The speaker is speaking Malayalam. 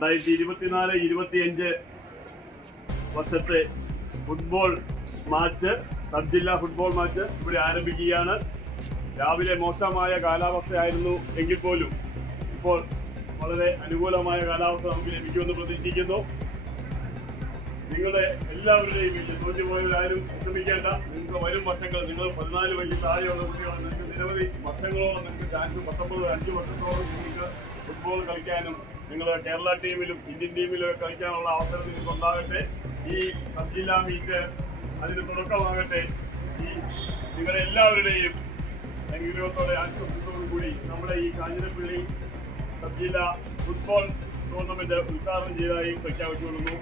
രണ്ടായിരത്തി ഇരുപത്തിനാല് ഇരുപത്തിയഞ്ച് വർഷത്തെ ഫുട്ബോൾ മാച്ച് സബ് ജില്ലാ ഫുട്ബോൾ മാച്ച് ഇവിടെ ആരംഭിക്കുകയാണ്. രാവിലെ മോശമായ കാലാവസ്ഥയായിരുന്നു എങ്കിൽ പോലും ഇപ്പോൾ വളരെ അനുകൂലമായ കാലാവസ്ഥ നമുക്ക് ലഭിക്കുമെന്ന് പ്രതീക്ഷിക്കുന്നു. നിങ്ങളെ എല്ലാവരുടെയും വീട്ടിൽ തോറ്റു പോയവരാരും വിഷമിക്കേണ്ട. നിങ്ങൾക്ക് വരും വർഷങ്ങൾ. നിങ്ങൾ പതിനാല് വയസ്സിൽ താഴെയുള്ള കുട്ടികളാണ്. നിങ്ങൾക്ക് നിരവധി വർഷങ്ങളോളം നിങ്ങൾക്ക് ചാൻസ് പത്തൊമ്പത് അഞ്ച് വർഷത്തോളം നിങ്ങൾക്ക് ഫുട്ബോൾ കളിക്കാനും നിങ്ങൾ കേരള ടീമിലും ഇന്ത്യൻ ടീമിലും കളിക്കാനുള്ള അവസരം നിങ്ങൾക്ക് ഉണ്ടാകട്ടെ ഈ സബ്ജില്ലാ മീറ്റ് അതിന് തുടക്കമാകട്ടെ. ഈ ഇവരെല്ലാവരുടെയും അനുഗ്രഹത്തോടെ ആശംസത്തോടു കൂടി നമ്മുടെ ഈ കാഞ്ഞിരപ്പള്ളി സബ്ജില്ല ഫുട്ബോൾ ടൂർണമെന്റ് ഉദ്ഘാടനം ചെയ്തതായി പ്രഖ്യാപിച്ചുകൊള്ളുന്നു.